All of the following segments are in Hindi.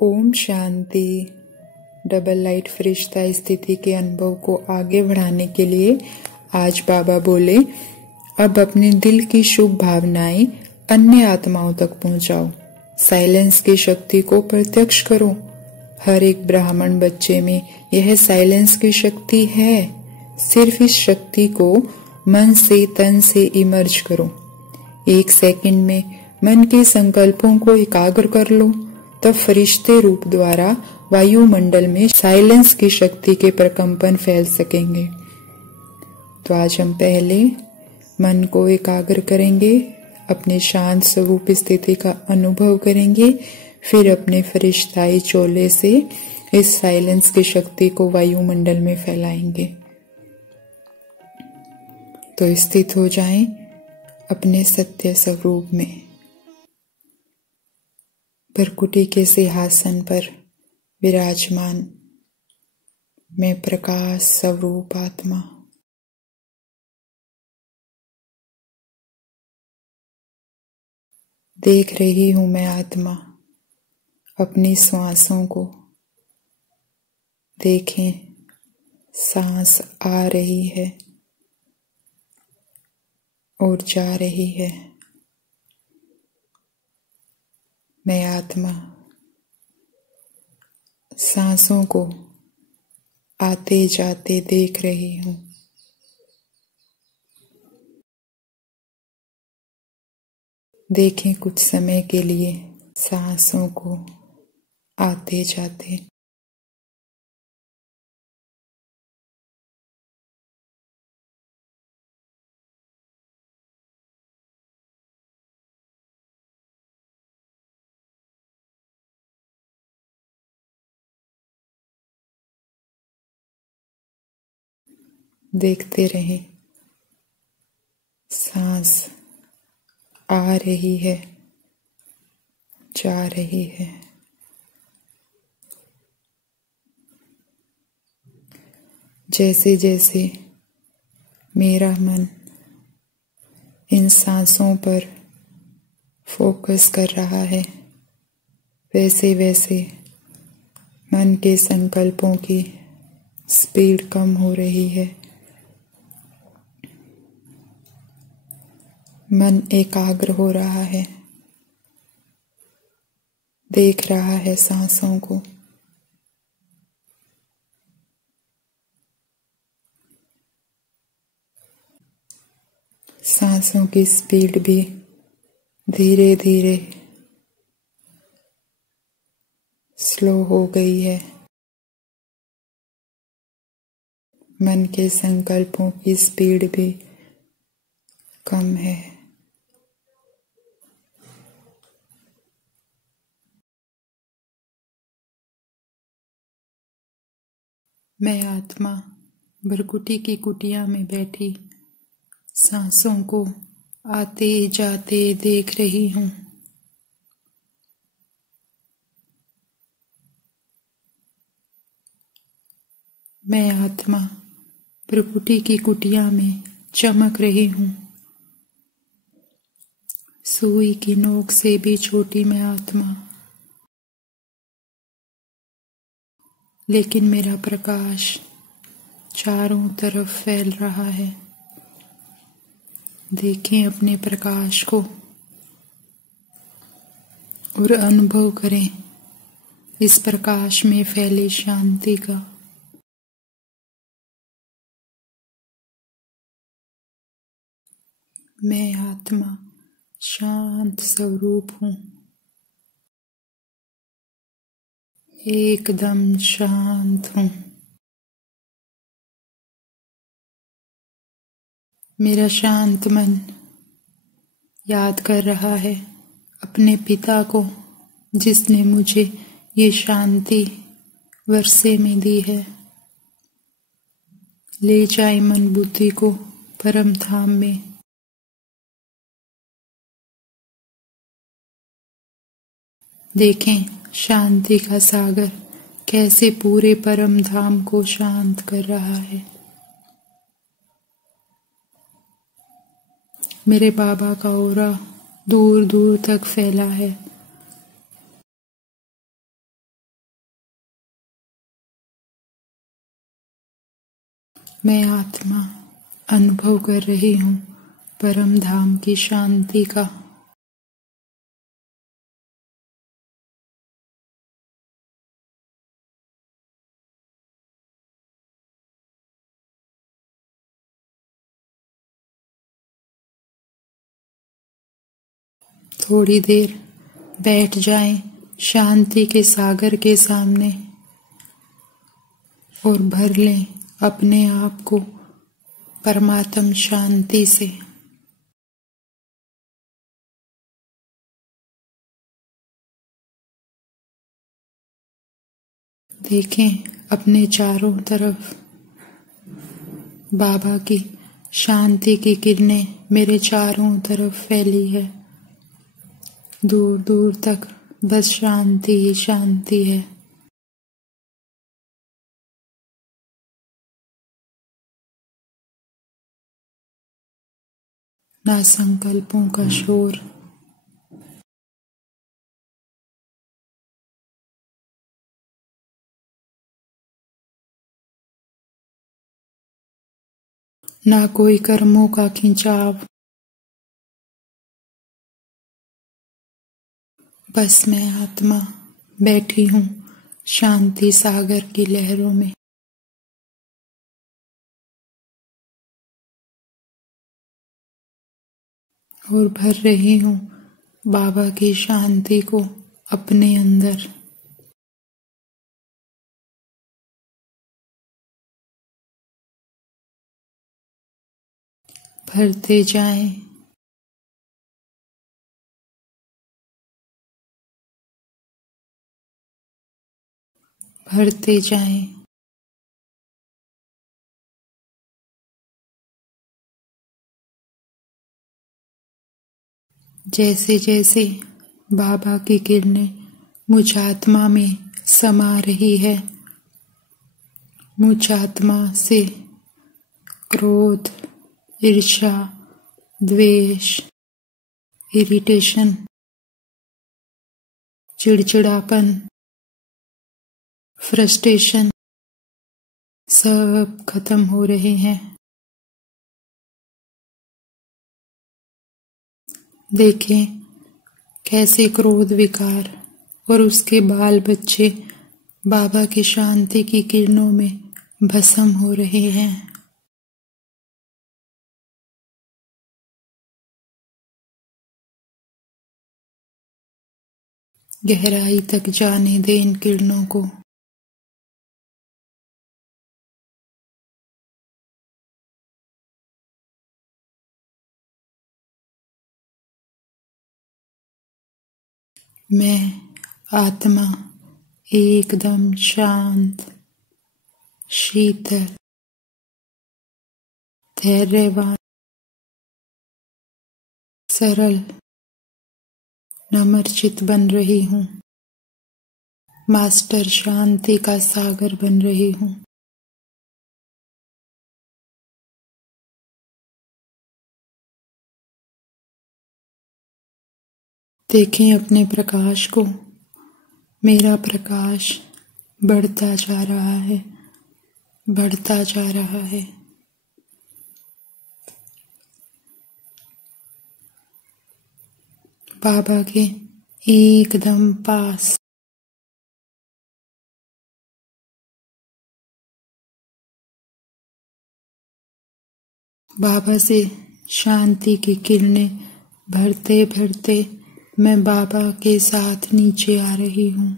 ओम शांति। डबल लाइट फरिश्ता स्थिति के अनुभव को आगे बढ़ाने के लिए आज बाबा बोले, अब अपने दिल की शुभ भावनाएं अन्य आत्माओं तक पहुंचाओ। साइलेंस की शक्ति को प्रत्यक्ष करो। हर एक ब्राह्मण बच्चे में यह साइलेंस की शक्ति है। सिर्फ इस शक्ति को मन से तन से इमर्ज करो। 1 सेकंड में मन के संकल्पों को एकाग्र कर लो, तब फरिश्ते रूप द्वारा वायुमंडल में साइलेंस की शक्ति के प्रकंपन फैल सकेंगे। तो आज हम पहले मन को एकाग्र करेंगे, अपने शांत स्वरूप स्थिति का अनुभव करेंगे, फिर अपने फरिश्ताई चोले से इस साइलेंस की शक्ति को वायुमंडल में फैलाएंगे। तो स्थित हो जाएं अपने सत्य स्वरूप में। भरकुटी के सिंहासन पर विराजमान मैं प्रकाश स्वरूप आत्मा देख रही हूं। मैं आत्मा अपनी श्वासों को देखें। सांस आ रही है और जा रही है। मैं आत्मा सांसों को आते जाते देख रही हूं। देखें कुछ समय के लिए सांसों को आते जाते। देखते रहें। सांस आ रही है, जा रही है। जैसे जैसे मेरा मन इन सांसों पर फोकस कर रहा है, वैसे वैसे मन के संकल्पों की स्पीड कम हो रही है। मन एकाग्र हो रहा है, देख रहा है सांसों को। सांसों की स्पीड भी धीरे धीरे स्लो हो गई है। मन के संकल्पों की स्पीड भी कम है। मैं आत्मा भरकुटी की कुटिया में बैठी सांसों को आते जाते देख रही हूं। मैं आत्मा भरकुटी की कुटिया में चमक रही हूं। सुई की नोक से भी छोटी मैं आत्मा, लेकिन मेरा प्रकाश चारों तरफ फैल रहा है। देखें अपने प्रकाश को और अनुभव करें इस प्रकाश में फैले शांति का। मैं आत्मा शांत स्वरूप हूं, एकदम शांत हूं। मेरा शांत मन याद कर रहा है अपने पिता को, जिसने मुझे ये शांति वर्षे में दी है। ले जाए मन बुद्धि को परम धाम में। देखें शांति का सागर कैसे पूरे परम धाम को शांत कर रहा है। मेरे बाबा का ऑरा दूर दूर तक फैला है। मैं आत्मा अनुभव कर रही हूँ परम धाम की शांति का। थोड़ी देर बैठ जाएं शांति के सागर के सामने और भर लें अपने आप को परमात्म शांति से। देखें अपने चारों तरफ बाबा की शांति की किरणें मेरे चारों तरफ फैली है। दूर दूर तक बस शांति ही शांति है। ना संकल्पों का शोर, ना कोई कर्मों का खिंचाव। बस मैं आत्मा बैठी हूँ शांति सागर की लहरों में। और भर रही हूँ बाबा की शांति को अपने अंदर। भरते जाएं, भरते जाएं। जैसे जैसे बाबा की किरणें मुझ आत्मा में समा रही है, मुझ आत्मा से क्रोध, ईर्ष्या, द्वेष, इरिटेशन, चिड़चिड़ापन, फ्रस्ट्रेशन सब खत्म हो रहे हैं। देखें कैसे क्रोध विकार और उसके बाल बच्चे बाबा की शांति की किरणों में भस्म हो रहे हैं। गहराई तक जाने दें इन किरणों को। मैं आत्मा एकदम शांत, शीतल, धैर्यवान, सरल, नम्रचित बन रही हूँ। मास्टर शांति का सागर बन रही हूँ। देखें अपने प्रकाश को। मेरा प्रकाश बढ़ता जा रहा है, बढ़ता जा रहा है। बाबा के एकदम पास। बाबा से शांति की किरणें भरते भरते मैं बाबा के साथ नीचे आ रही हूँ।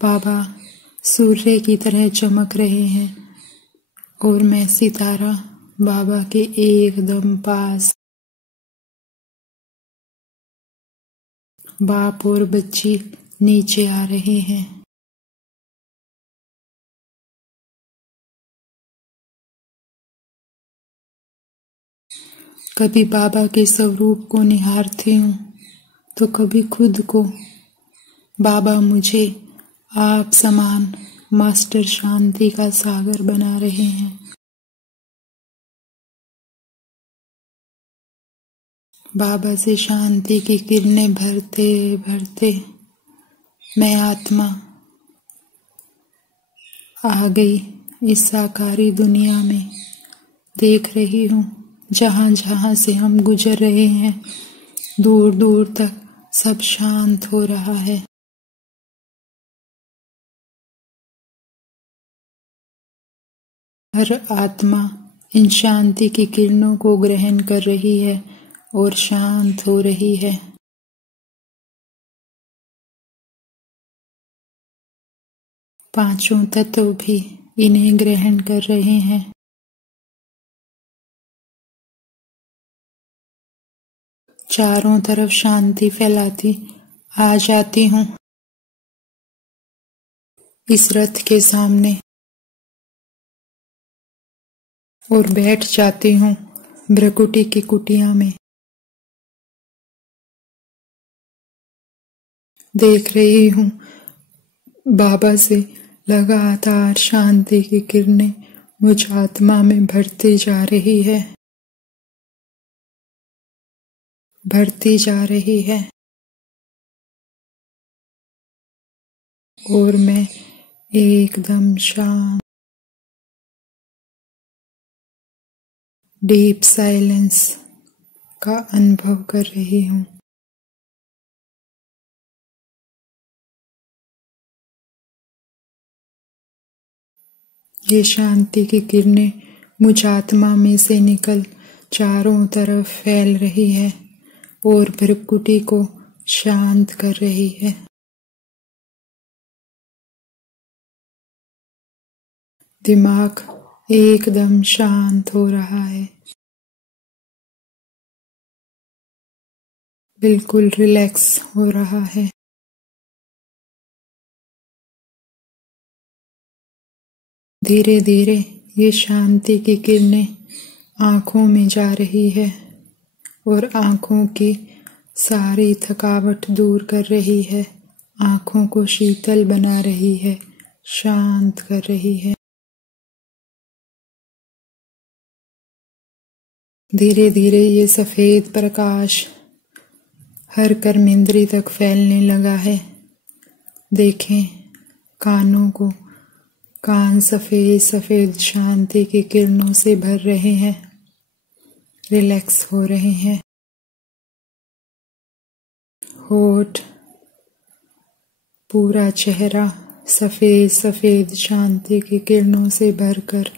बाबा सूर्य की तरह चमक रहे हैं और मैं सितारा बाबा के एकदम पास। बाप और बच्ची नीचे आ रहे हैं। कभी बाबा के स्वरूप को निहारती हूँ तो कभी खुद को। बाबा मुझे आप समान मास्टर शांति का सागर बना रहे हैं। बाबा से शांति की किरणें भरते भरते मैं आत्मा आ गई इस साकारी दुनिया में। देख रही हूँ जहाँ जहाँ से हम गुजर रहे हैं, दूर दूर तक सब शांत हो रहा है। हर आत्मा इन शांति की किरणों को ग्रहण कर रही है और शांत हो रही है। पांचों तत्व भी इन्हें ग्रहण कर रहे हैं। चारों तरफ शांति फैलाती आ जाती हूँ इस रथ के सामने और बैठ जाती हूँ भ्रकुटी की कुटिया में। देख रही हूँ बाबा से लगातार शांति की किरणें मुझ आत्मा में भरती जा रही है, भरती जा रही है और मैं एकदम शांत डीप साइलेंस का अनुभव कर रही हूँ। ये शांति की किरणें मुझ आत्मा में से निकल चारों तरफ फैल रही है और भ्रकुटी को शांत कर रही है। दिमाग एकदम शांत हो रहा है, बिल्कुल रिलैक्स हो रहा है। धीरे धीरे ये शांति की किरणें आंखों में जा रही है और आंखों की सारी थकावट दूर कर रही है, आंखों को शीतल बना रही है, शांत कर रही है। धीरे धीरे ये सफेद प्रकाश हर कर्मेंद्री तक फैलने लगा है। देखें कानों को, कान सफेद सफेद शांति की किरणों से भर रहे हैं, रिलैक्स हो रहे हैं। होठ, पूरा चेहरा सफेद सफेद शांति की किरणों से भरकर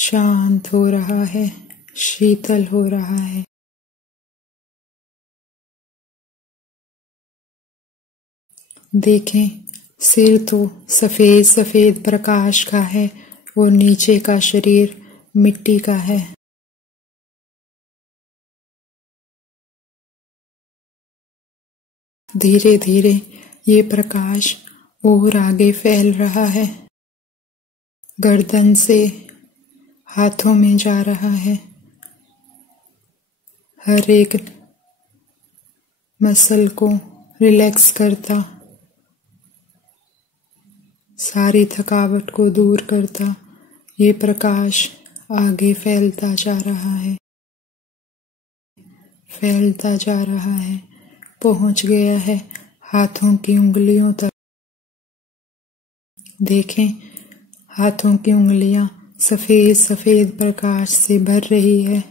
शांत हो रहा है, शीतल हो रहा है। देखें सिर तो सफेद सफेद प्रकाश का है और नीचे का शरीर मिट्टी का है। धीरे धीरे ये प्रकाश और आगे फैल रहा है, गर्दन से हाथों में जा रहा है, हर एक मसल को रिलैक्स करता, सारी थकावट को दूर करता ये प्रकाश आगे फैलता जा रहा है, फैलता जा रहा है, पहुंच गया है हाथों की उंगलियों तक। देखें हाथों की उंगलियां सफेद सफेद प्रकाश से भर रही है,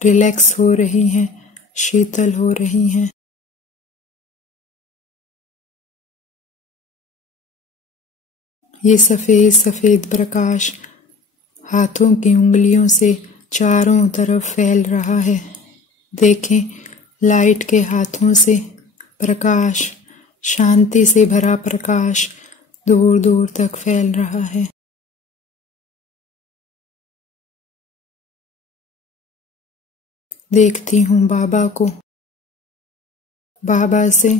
रिलैक्स हो रही हैं, शीतल हो रही हैं। ये सफेद सफेद प्रकाश हाथों की उंगलियों से चारों तरफ फैल रहा है। देखें लाइट के हाथों से प्रकाश, शांति से भरा प्रकाश दूर दूर तक फैल रहा है। देखती हूँ बाबा को, बाबा से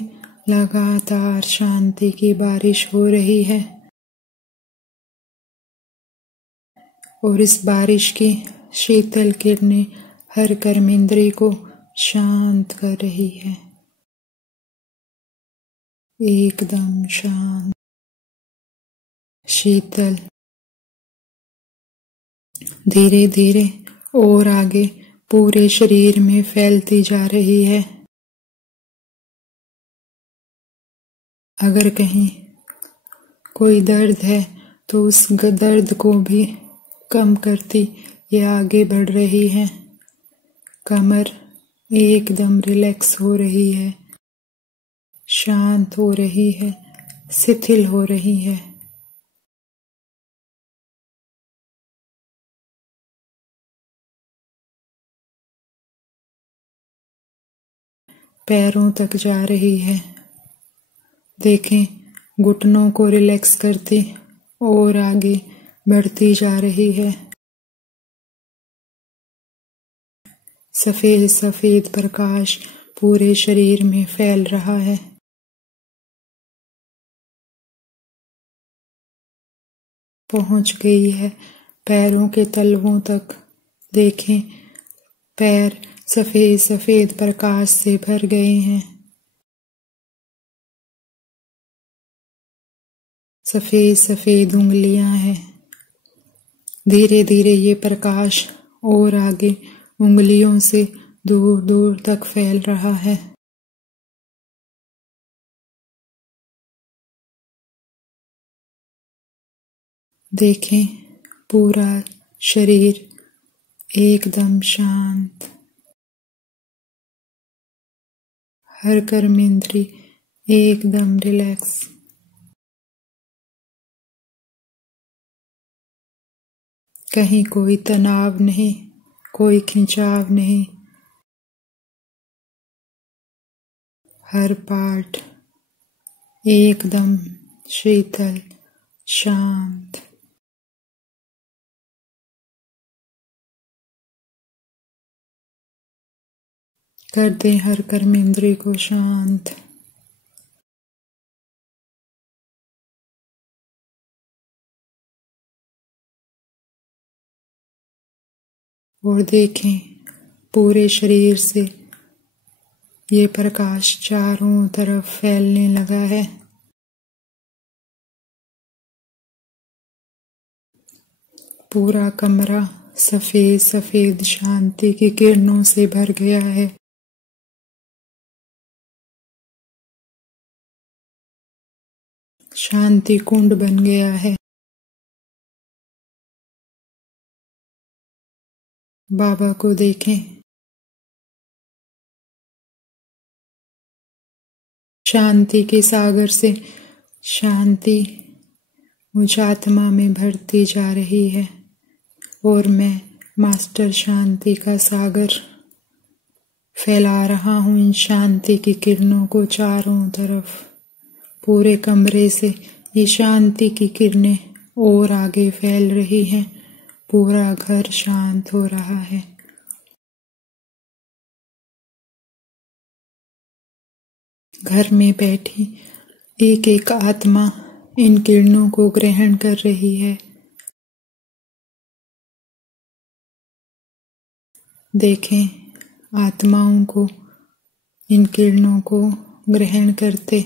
लगातार शांति की बारिश हो रही है और इस बारिश की शीतल किरणें हर कर्मेंद्रिय को शांत कर रही है, एकदम शांत, शीतल। धीरे धीरे और आगे पूरे शरीर में फैलती जा रही है। अगर कहीं कोई दर्द है तो उस दर्द को भी कम करती ये आगे बढ़ रही है। कमर एकदम रिलैक्स हो रही है, शांत हो रही है, शिथिल हो रही है। पैरों तक जा रही है। देखें, घुटनों को रिलैक्स करती और आगे बढ़ती जा रही है। सफेद सफेद प्रकाश पूरे शरीर में फैल रहा है। पहुंच गई है पैरों के तलवों तक। देखें, पैर सफेद सफेद प्रकाश से भर गए हैं। सफेद सफेद उंगलियां हैं। धीरे धीरे ये प्रकाश और आगे उंगलियों से दूर दूर तक फैल रहा है। देखें, पूरा शरीर एकदम शांत, हर कर्मेंद्री एकदम रिलैक्स। कहीं कोई तनाव नहीं, कोई खिंचाव नहीं। हर पार्ट एकदम शीतल, शांत। कर दें हर कर्मेंद्रिय को शांत। और देखें, पूरे शरीर से ये प्रकाश चारों तरफ फैलने लगा है। पूरा कमरा सफेद सफेद शांति की किरणों से भर गया है। शांति कुंड बन गया है। बाबा को देखें, शांति के सागर से शांति मुझ आत्मा में भरती जा रही है और मैं मास्टर शांति का सागर फैला रहा हूं इन शांति की किरणों को चारों तरफ। पूरे कमरे से ये शांति की किरणें और आगे फैल रही हैं। पूरा घर शांत हो रहा है। घर में बैठी एक एक आत्मा इन किरणों को ग्रहण कर रही है। देखें, आत्माओं को, इन किरणों को ग्रहण करते।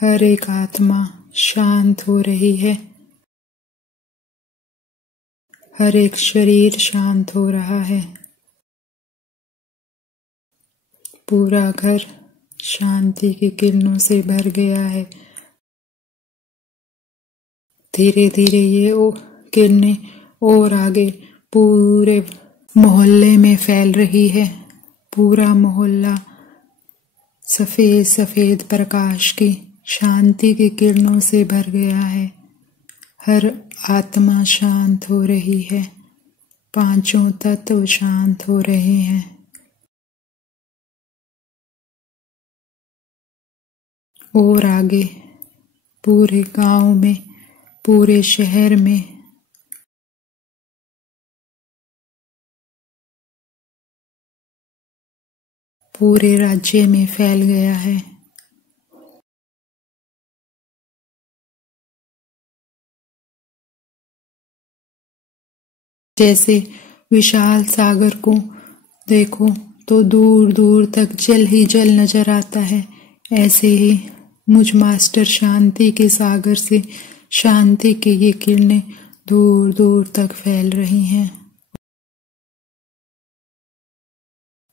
हर एक आत्मा शांत हो रही है। हर एक शरीर शांत हो रहा है। पूरा घर शांति की किरणों से भर गया है। धीरे धीरे ये किरणें और आगे पूरे मोहल्ले में फैल रही है। पूरा मोहल्ला सफेद सफेद प्रकाश की शांति की किरणों से भर गया है। हर आत्मा शांत हो रही है। पांचों तत्व शांत हो रहे हैं। और आगे पूरे गांव में, पूरे शहर में पूरे राज्य में फैल गया है। जैसे विशाल सागर को देखो तो दूर दूर तक जल ही जल नजर आता है, ऐसे ही मुझ मास्टर शांति के सागर से शांति की ये किरणें दूर दूर तक फैल रही हैं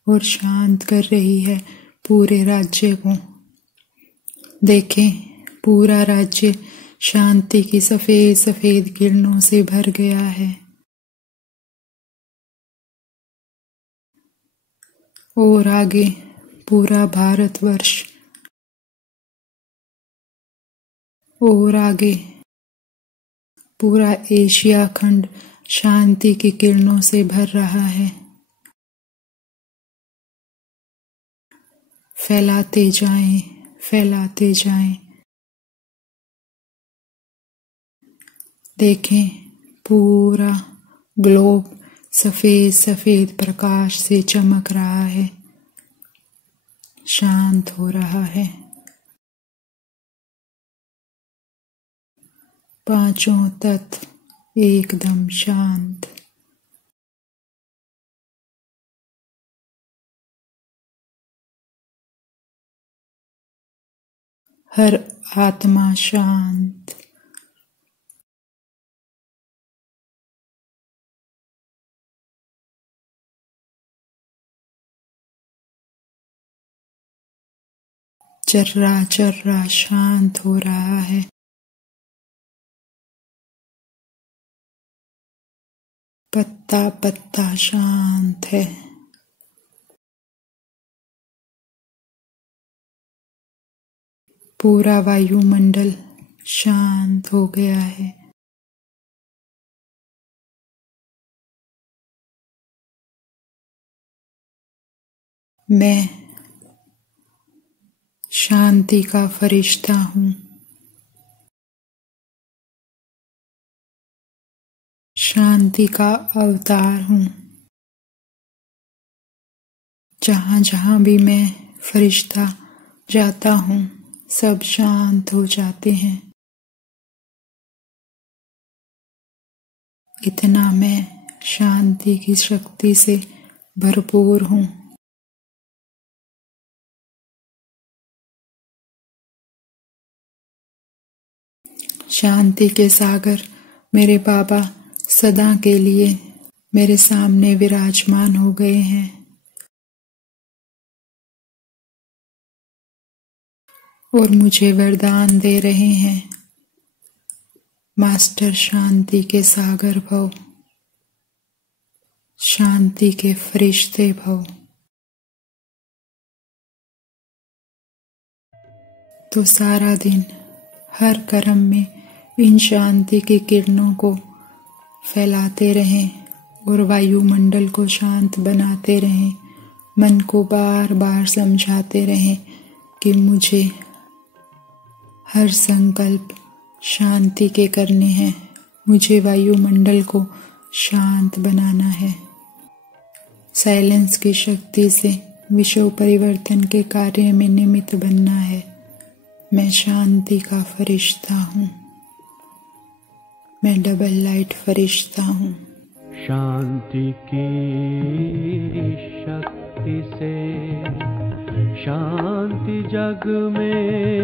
और शांत कर रही है पूरे राज्य को। देखें, पूरा राज्य शांति की सफेद सफेद किरणों से भर गया है। और आगे पूरा भारतवर्ष, और आगे पूरा एशिया खंड शांति की किरणों से भर रहा है। फैलाते जाएं, फैलाते जाएं। देखें, पूरा ग्लोब सफेद सफेद प्रकाश से चमक रहा है, शांत हो रहा है। पांचों तत्व एकदम शांत। हर आत्मा शांत। चर्रा चर्रा शांत हो रहा है। पत्ता पत्ता शांत है। पूरा वायुमंडल शांत हो गया है। मैं शांति का फरिश्ता हूँ। शांति का अवतार हूँ। जहाँ जहाँ भी मैं फरिश्ता जाता हूँ, सब शांत हो जाते हैं। इतना मैं शांति की शक्ति से भरपूर हूँ। शांति के सागर मेरे बाबा सदा के लिए मेरे सामने विराजमान हो गए हैं। और मुझे वरदान दे रहे हैं, मास्टर शांति के सागर भव, शांति के फरिश्ते भव। तो सारा दिन हर कर्म में इन शांति की किरणों को फैलाते रहें और वायुमंडल को शांत बनाते रहें। मन को बार बार समझाते रहें कि मुझे हर संकल्प शांति के करने हैं। मुझे वायुमंडल को शांत बनाना है। साइलेंस की शक्ति से विश्व परिवर्तन के कार्य में निमित्त बनना है। मैं शांति का फरिश्ता हूँ। मैं डबल लाइट फरिश्ता हूँ। शांति की शक्ति से शांति जग में